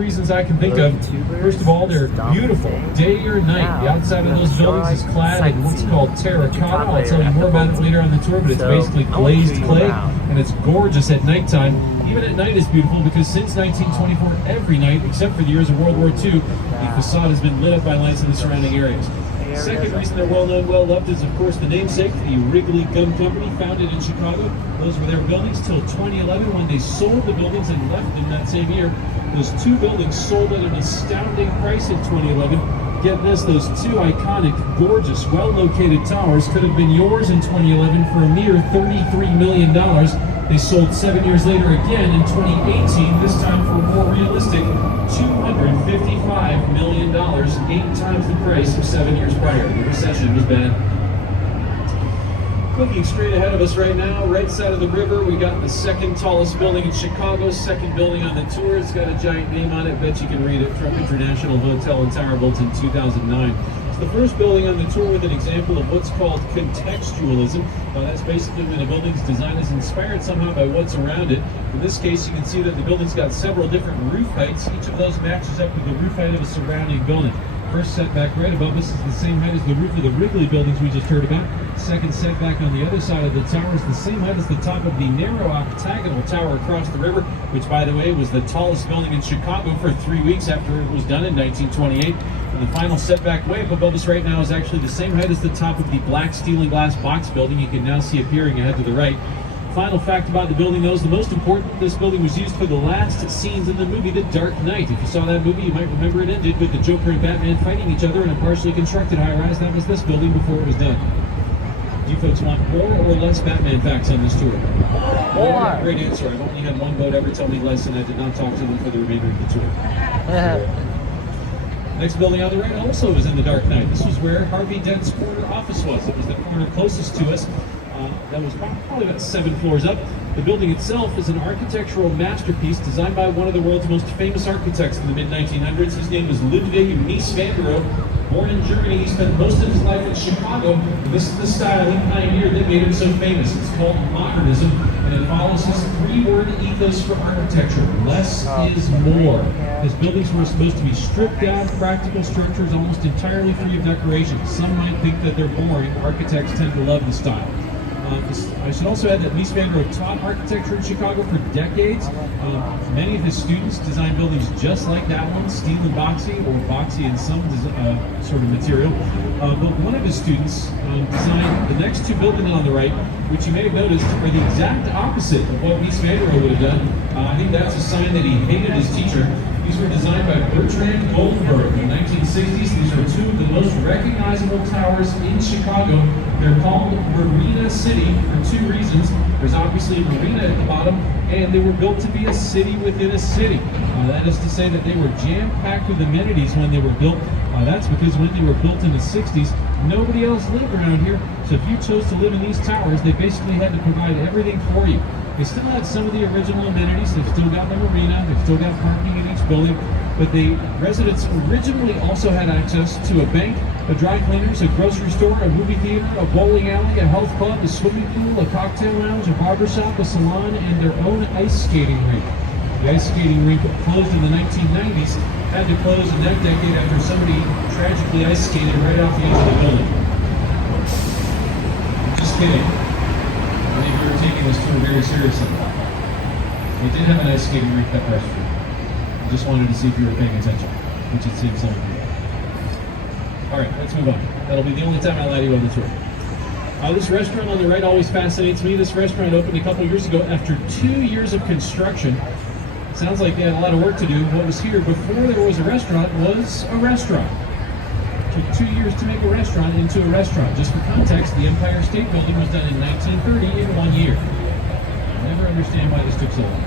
Reasons I can think of. First of all, they're beautiful day or night. The outside of those buildings is clad in what's called terracotta. I'll tell you more about it later on the tour, but it's basically glazed clay, and it's gorgeous at nighttime. Even at night it's beautiful because since 1924, every night, except for the years of World War II, the facade has been lit up by lights in the surrounding areas. Second reason they're well known, well loved is, of course, the namesake, the Wrigley Gum Company, founded in Chicago. Those were their buildings till 2011 when they sold the buildings and left in that same year. Those two buildings sold at an astounding price in 2011. Get this, those two iconic, gorgeous, well-located towers could have been yours in 2011 for a mere $33 million. They sold 7 years later again in 2018, this time for a more realistic $255 million, 8 times the price of 7 years prior. The recession was bad. Looking straight ahead of us right now, right side of the river, we got the second tallest building in Chicago, second building on the tour. It's got a giant name on it, bet you can read it, Trump International Hotel and Tower, built in 2009. It's the first building on the tour with an example of what's called contextualism. That's basically when a building's design is inspired somehow by what's around it. In this case, you can see that the building's got several different roof heights. Each of those matches up with the roof height of a surrounding building. First setback right above us is the same height as the roof of the Wrigley buildings we just heard about. Second setback on the other side of the tower is the same height as the top of the narrow octagonal tower across the river, which, by the way, was the tallest building in Chicago for 3 weeks after it was done in 1928. And the final setback way up above us right now is actually the same height as the top of the black steel and glass box building you can now see appearing ahead to the right. Final fact about the building, though, is the most important. This building was used for the last scenes in the movie The Dark Knight. If you saw that movie, you might remember it ended with the Joker and Batman fighting each other in a partially constructed high-rise. That was this building before it was done. Do you folks want more or less Batman facts on this tour? More. Great answer. I've only had one boat ever tell me less, and I did not talk to them for the remainder of the tour. Next building on the right also was in The Dark Knight. This was where Harvey Dent's corner office was. It was the corner closest to us. That was probably about 7 floors up. The building itself is an architectural masterpiece designed by one of the world's most famous architects in the mid-1900s. His name was Ludwig Mies van der Rohe. Born in Germany, he spent most of his life in Chicago. This is the style he pioneered that made him so famous. It's called modernism, and it follows his 3-word ethos for architecture: less is more. His buildings were supposed to be stripped down, practical structures almost entirely free of decoration. Some might think that they're boring. Architects tend to love the style. I should also add that Mies van der Rohe taught architecture in Chicago for decades. Many of his students designed buildings just like that one, steel and boxy, or boxy in some sort of material. But one of his students designed the next 2 buildings on the right, which you may have noticed are the exact opposite of what Mies van der Rohe would have done. I think that's a sign that he hated his teacher. These were designed by Bertrand Goldberg in the 1960s. These are 2 of the most recognizable towers in Chicago. They're called Marina City for 2 reasons. There's obviously a marina at the bottom, and they were built to be a city within a city. That is to say that they were jam-packed with amenities when they were built. That's because when they were built in the 60s, nobody else lived around here. So if you chose to live in these towers, they basically had to provide everything for you. They still had some of the original amenities. They've still got the marina. They've still got parking in each building. But the residents originally also had access to a bank, a dry cleaners, a grocery store, a movie theater, a bowling alley, a health club, a swimming pool, a cocktail lounge, a barbershop, a salon, and their own ice skating rink. The ice skating rink closed in the 1990s, had to close in that decade after somebody tragically ice skated right off the edge of the building. Just kidding. I think we were taking this tour very seriously. We did have an ice skating rink that restaurant. I just wanted to see if you were paying attention, which it seems some of you. Alright, let's move on. That'll be the only time I lie to you on the tour. This restaurant on the right always fascinates me. This restaurant opened a couple years ago after 2 years of construction. Sounds like they had a lot of work to do. What was here before there was a restaurant was a restaurant. It took 2 years to make a restaurant into a restaurant. Just for context, the Empire State Building was done in 1930 in 1 year. I'll never understand why this took so long.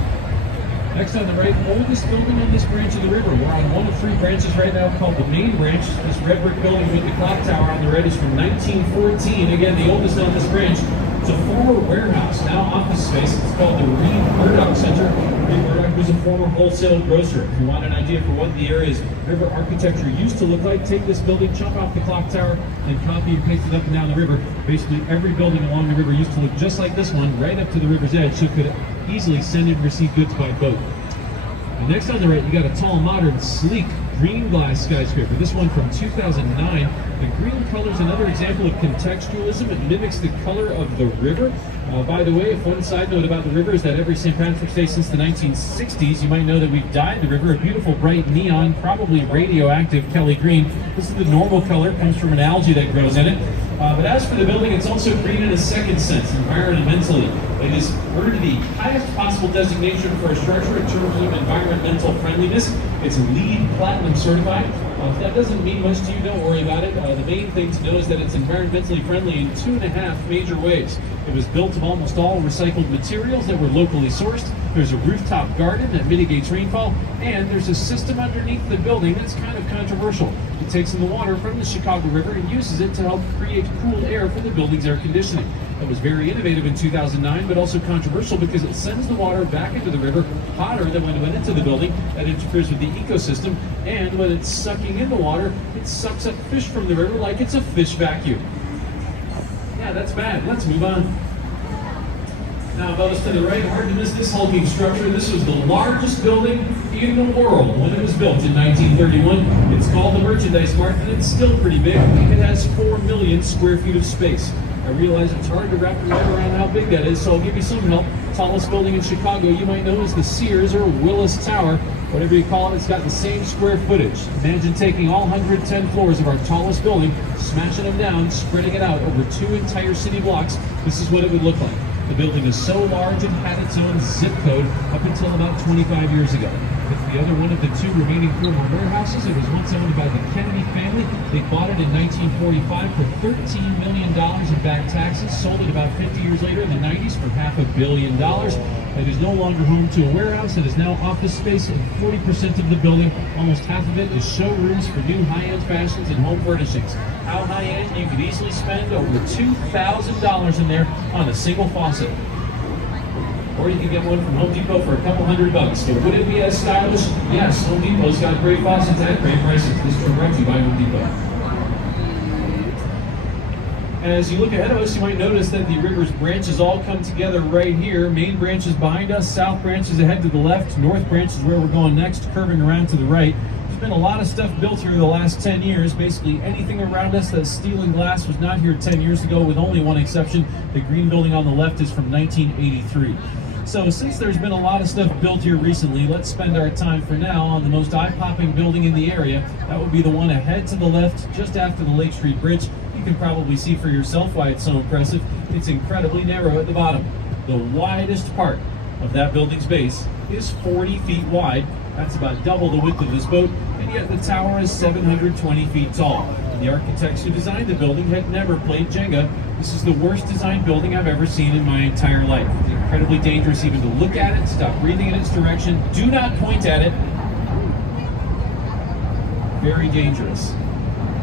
Next on the right, oldest building on this branch of the river. We're on one of 3 branches right now called the main branch. This red brick building with the clock tower on the right is from 1914. Again, the oldest on this branch. It's a former warehouse, now office space. It's called the Reed Murdoch Center. Reed Murdoch was a former wholesale grocer. If you want an idea for what the area's river architecture used to look like, take this building, chop off the clock tower, and copy and paste it up and down the river. Basically, every building along the river used to look just like this one, right up to the river's edge, so it could easily send and receive goods by boat. And next on the right, you got a tall, modern, sleek, green glass skyscraper. This one from 2009. The green color is another example of contextualism. It mimics the color of the river. By the way, a fun side note about the river is that every St. Patrick's Day since the 1960s, you might know that we've dyed the river a beautiful bright neon, probably radioactive Kelly green. This is the normal color, it comes from an algae that grows in it. But as for the building, it's also green in a second sense, environmentally. It has earned the highest possible designation for a structure in terms of environmental friendliness. It's LEED Platinum certified. If that doesn't mean much to you, don't worry about it. The main thing to know is that it's environmentally friendly in 2.5 major ways. It was built of almost all recycled materials that were locally sourced. There's a rooftop garden that mitigates rainfall, and there's a system underneath the building that's kind of controversial. It takes in the water from the Chicago River and uses it to help create cool air for the building's air conditioning. That was very innovative in 2009, but also controversial because it sends the water back into the river hotter than when it went into the building. That interferes with the ecosystem, and when it's sucking in the water, it sucks up fish from the river like it's a fish vacuum. Yeah, that's bad. Let's move on. Now, above us to the right, hard to miss this hulking structure. This was the largest building in the world when it was built in 1931. It's called the Merchandise Mart, and it's still pretty big. It has 4 million square feet of space. I realize it's hard to wrap your head around how big that is, so I'll give you some help. Tallest building in Chicago you might know is the Sears or Willis Tower. Whatever you call it, it's got the same square footage. Imagine taking all 110 floors of our tallest building, smashing them down, spreading it out over 2 entire city blocks. This is what it would look like. The building is so large it had its own zip code up until about 25 years ago. It's the other one of the 2 remaining former warehouses. It was once owned by the Kennedy family. They bought it in 1945 for $13 million in back taxes, sold it about 50 years later in the 90s for $500 million. It is no longer home to a warehouse. It is now office space, and 40% of the building, almost half of it, is showrooms for new high-end fashions and home furnishings. How high-end? You could easily spend over $2,000 in there on a single faucet. Or you can get one from Home Depot for a couple $100. So would it be as stylish? Yes, Home Depot's got great faucets at great prices. This is brought to you by Home Depot. As you look ahead of us, you might notice that the river's branches all come together right here. Main branch is behind us, south branch is ahead to the left, north branch is where we're going next, curving around to the right. There's been a lot of stuff built here in the last 10 years. Basically anything around us that's steel and glass was not here 10 years ago, with only one exception. The green building on the left is from 1983. So since there's been a lot of stuff built here recently, let's spend our time for now on the most eye-popping building in the area. That would be the one ahead to the left, just after the Lake Street Bridge. You can probably see for yourself why it's so impressive. It's incredibly narrow at the bottom. The widest part of that building's base is 40 feet wide. That's about double the width of this boat, and yet the tower is 720 feet tall. And the architects who designed the building had never played Jenga. This is the worst designed building I've ever seen in my entire life. It's incredibly dangerous even to look at it, stop breathing in its direction, do not point at it. Very dangerous.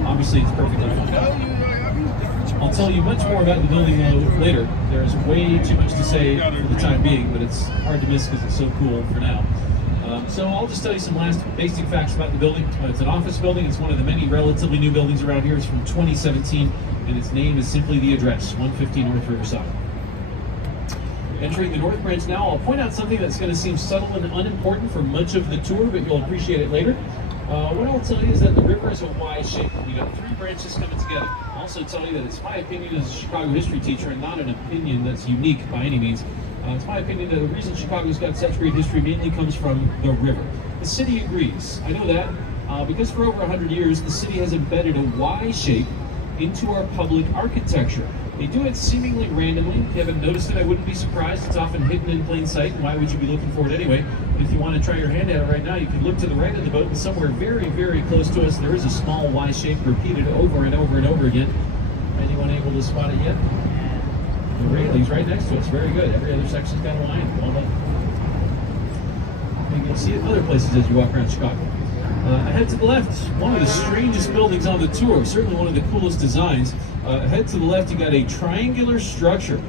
Obviously it's perfectly fine. I'll tell you much more about the building later. There's way too much to say for the time being, but it's hard to miss because it's so cool for now. So I'll just tell you some last basic facts about the building. It's an office building. It's one of the many relatively new buildings around here. It's from 2017, and its name is simply the address, 115 North Riverside. Entering the north branch now, I'll point out something that's going to seem subtle and unimportant for much of the tour, but you'll appreciate it later. What I'll tell you is that the river is a Y shape. You got 3 branches coming together. I'll also tell you that it's my opinion as a Chicago history teacher, and not an opinion that's unique by any means. It's my opinion that the reason Chicago's got such great history mainly comes from the river. The city agrees. I know that because for over 100 years, the city has embedded a Y shape into our public architecture. They do it seemingly randomly. If you haven't noticed it, I wouldn't be surprised. It's often hidden in plain sight. Why would you be looking for it anyway? But if you want to try your hand at it right now, you can look to the right of the boat, and somewhere very, very close to us, there is a small Y shape repeated over and over and over again. Anyone able to spot it yet? The railing's right next to us. Very good. Every other section's got a line. Well done. You can see it in other places as you walk around Chicago. Ahead to the left, one of the strangest buildings on the tour, certainly one of the coolest designs. Ahead to the left, you got a triangular structure.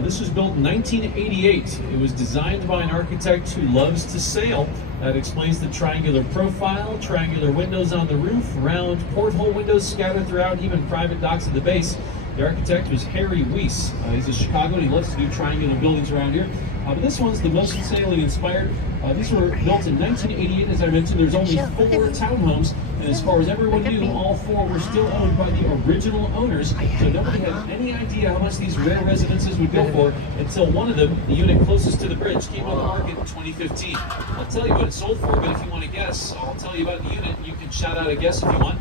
This was built in 1988. It was designed by an architect who loves to sail. That explains the triangular profile, triangular windows on the roof, round porthole windows scattered throughout, even private docks at the base. The architect was Harry Weiss. He's a Chicagoan. He loves to do triangular buildings around here. But this one's the most sailing inspired. These were built in 1988, as I mentioned. There's only 4 townhomes, and as far as everyone knew, all 4 were still owned by the original owners, so nobody had any idea how much these rare residences would go for until one of them, the unit closest to the bridge, came on the market in 2015. I'll tell you what it sold for, but if you want to guess, I'll tell you about the unit. You can shout out a guess if you want.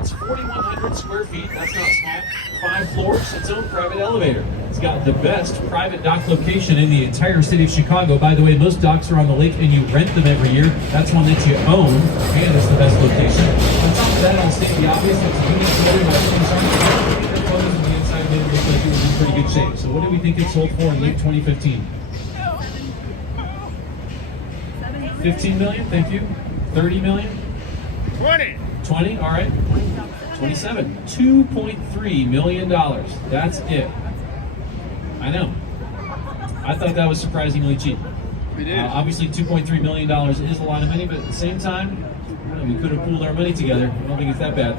It's 4,100 square feet. That's not small. 5 floors, its own private elevator. It's got the best private dock location in the entire city of Chicago. By the way, most docks are on the lake and you rent them every year. That's one that you own, and it's the best location. On top of that, I'll state the obvious. It's a unique building. My concern is photos of the inside of it look like it was in pretty good shape. So what do we think it sold for in late 2015? 15 million, thank you. 30 million? 20, all right. 27, $2.3 million. That's it. I know. I thought that was surprisingly cheap. Obviously, $2.3 million is a lot of money, but at the same time, we could have pooled our money together. I don't think it's that bad.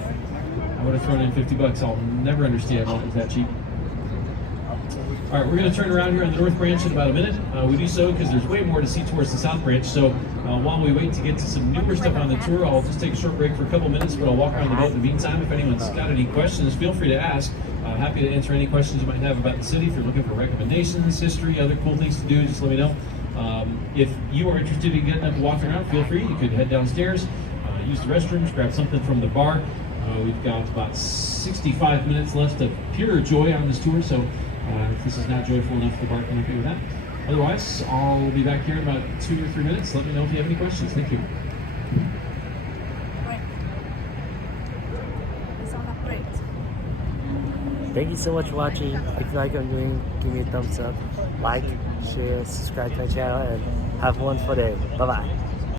I would have thrown in 50 bucks. I'll never understand why it was that cheap. All right, we're going to turn around here on the North Branch in about a minute. We do so because there's way more to see towards the South Branch. So while we wait to get to some newer stuff on the tour, I'll just take a short break for a couple minutes, but I'll walk around the boat in the meantime. If anyone's got any questions, feel free to ask. Happy to answer any questions you might have about the city. If you're looking for recommendations, history, other cool things to do, just let me know. If you are interested in getting up and walking around, feel free. You could head downstairs, use the restrooms, grab something from the bar. We've got about 65 minutes left of pure joy on this tour, so if this is not joyful enough, the bar can help you with that. Otherwise, I'll be back here in about 2 or 3 minutes. Let me know if you have any questions. Thank you. Thank you so much for watching. If you like what I'm doing, give me a thumbs up, like, share, subscribe to my channel, and have a wonderful day. Bye-bye.